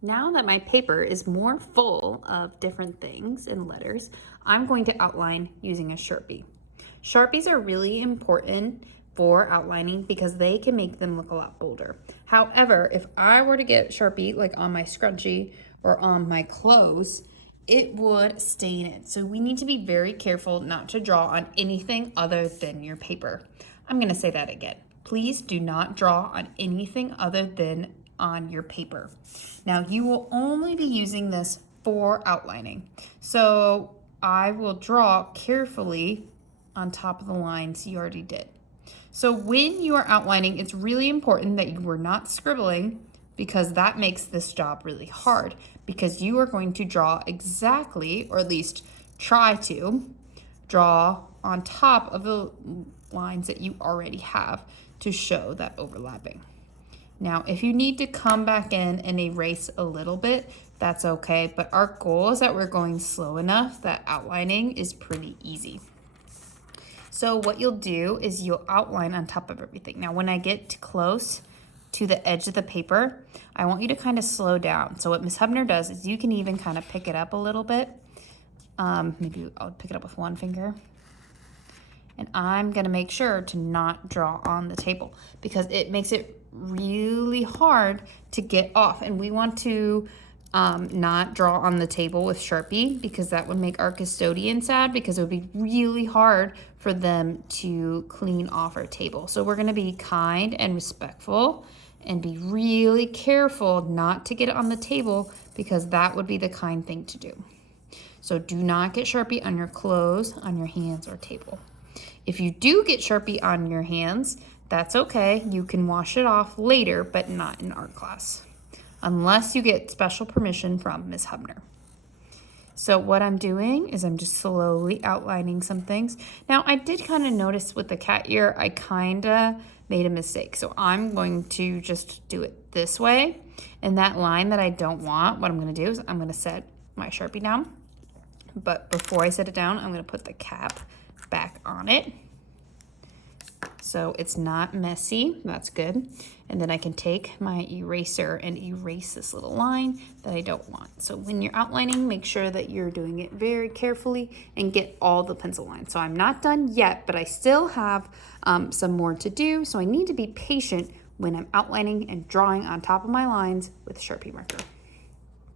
Now that my paper is more full of different things and letters, I'm going to outline using a Sharpie. Sharpies are really important for outlining because they can make them look a lot bolder. However, if I were to get Sharpie like on my scrunchie or on my clothes, it would stain it. So we need to be very careful not to draw on anything other than your paper. I'm gonna say that again. Please do not draw on anything other than on your paper. Now you will only be using this for outlining. So I will draw carefully on top of the lines you already did. So when you are outlining, it's really important that you are not scribbling because that makes this job really hard because you are going to draw exactly, or at least try to draw on top of the lines that you already have to show that overlapping. Now, if you need to come back in and erase a little bit, that's okay. But our goal is that we're going slow enough that outlining is pretty easy. So what you'll do is you'll outline on top of everything. Now, when I get close to the edge of the paper, I want you to kind of slow down. So what Ms. Hubner does is you can even kind of pick it up a little bit. Maybe I'll pick it up with one finger. And I'm gonna make sure to not draw on the table because it makes it really hard to get off. And we want to not draw on the table with Sharpie because that would make our custodian sad because it would be really hard for them to clean off our table. So we're gonna be kind and respectful and be really careful not to get it on the table because that would be the kind thing to do. So do not get Sharpie on your clothes, on your hands, or table. If you do get Sharpie on your hands, that's okay. You can wash it off later, but not in art class, unless you get special permission from Ms. Hubner. So what I'm doing is I'm just slowly outlining some things. Now, I did kind of notice with the cat ear, I kind of made a mistake. So I'm going to just do it this way. And that line that I don't want, what I'm going to do is I'm going to set my Sharpie down. But before I set it down, I'm going to put the cap back on it so it's not messy. That's good. And then I can take my eraser and erase this little line that I don't want. So when you're outlining, make sure that you're doing it very carefully and get all the pencil lines. So I'm not done yet, but I still have some more to do. So I need to be patient when I'm outlining and drawing on top of my lines with a Sharpie marker.